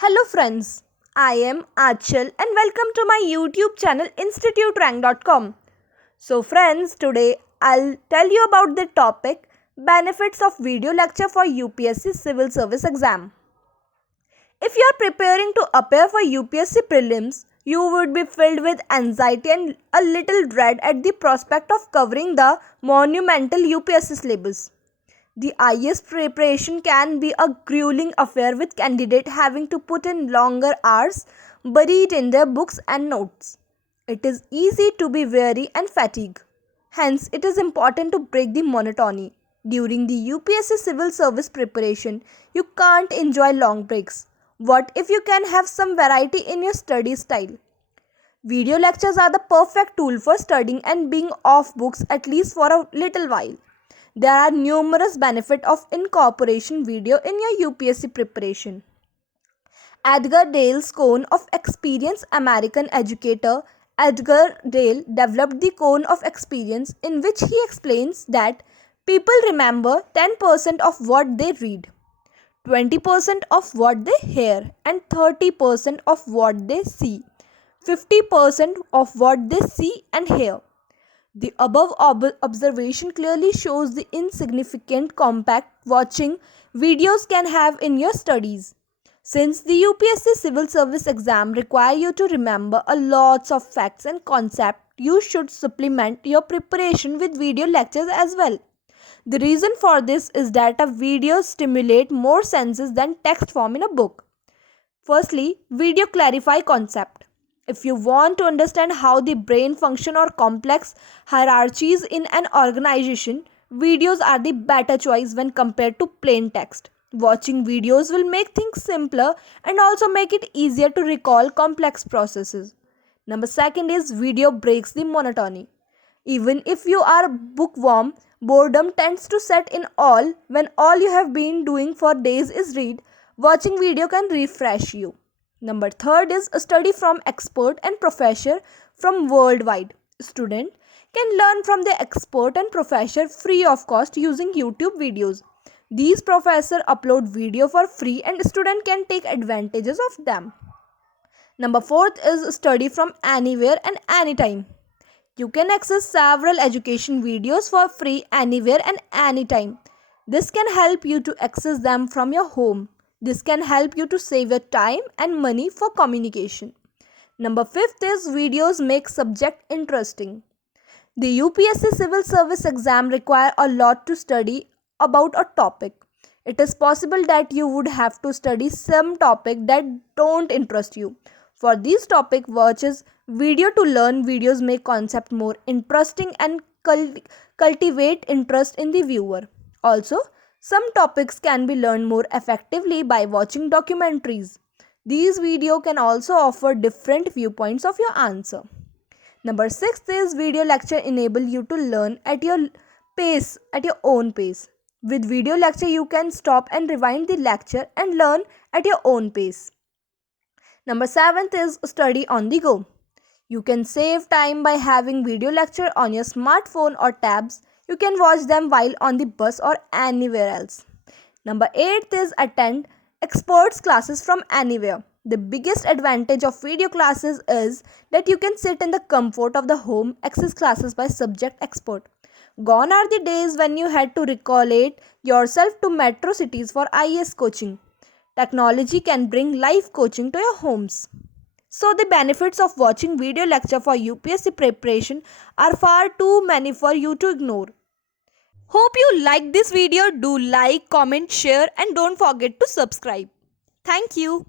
Hello friends, I am Achal and welcome to my YouTube channel instituterank.com. So friends, today I'll tell you about the topic benefits of video lecture for UPSC civil service exam. If you are preparing to appear for UPSC prelims, you would be filled with anxiety and a little dread at the prospect of covering the monumental UPSC syllabus. The IAS preparation can be a grueling affair with candidates having to put in longer hours buried in their books and notes. It is easy to be weary and fatigued. Hence, it is important to break the monotony. During the UPSC civil service preparation, you can't enjoy long breaks. What if you can have some variety in your study style? Video lectures are the perfect tool for studying and being off books at least for a little while. There are numerous benefits of incorporation video in your UPSC preparation. Edgar Dale's cone of experience American educator Edgar Dale developed the cone of experience in which he explains that people remember 10% of what they read, 20% of what they hear and 30% of what they see, 50% of what they see and hear. The above observation clearly shows the insignificant impact watching videos can have in your studies. Since the UPSC civil service exam require you to remember a lots of facts and concepts, you should supplement your preparation with video lectures as well. The reason for this is that a video stimulate more senses than text form in a book. Firstly, video clarify concept. If you want to understand how the brain function or complex hierarchies in an organization, videos are the better choice when compared to plain text. Watching videos will make things simpler and also make it easier to recall complex processes. Number second is video breaks the monotony. Even if you are bookworm, boredom tends to set in all when all you have been doing for days is read. Watching video can refresh you. Number third is a study from expert and professor from worldwide. Student can learn from the expert and professor free of cost using YouTube videos. These professors upload video for free and student can take advantages of them. Number fourth is study from anywhere and anytime. You can access several education videos for free anywhere and anytime. This can help you to access them from your home. This can help you to save your time and money for communication. Number fifth is videos make subject interesting. The UPSC civil service exam require a lot to study about a topic. It is possible that you would have to study some topic that don't interest you. For this topic, watches video to learn. Videos make concept more interesting and cultivate interest in the viewer. Also, some topics can be learned more effectively by watching documentaries. These videos can also offer different viewpoints of your answer. Number 6 is video lecture enable you to learn at your pace, at your own pace. With video lecture, you can stop and rewind the lecture and learn at your own pace. Number 7 is study on the go. You can save time by having video lecture on your smartphone or tabs. You can watch them while on the bus or anywhere else. Number 8 is attend experts classes from anywhere. The biggest advantage of video classes is that you can sit in the comfort of the home, access classes by subject expert. Gone are the days when you had to recollect yourself to metro cities for IAS coaching. Technology can bring live coaching to your homes. So the benefits of watching video lecture for UPSC preparation are far too many for you to ignore. Hope you like this video. Do like, comment, share and don't forget to subscribe. Thank you.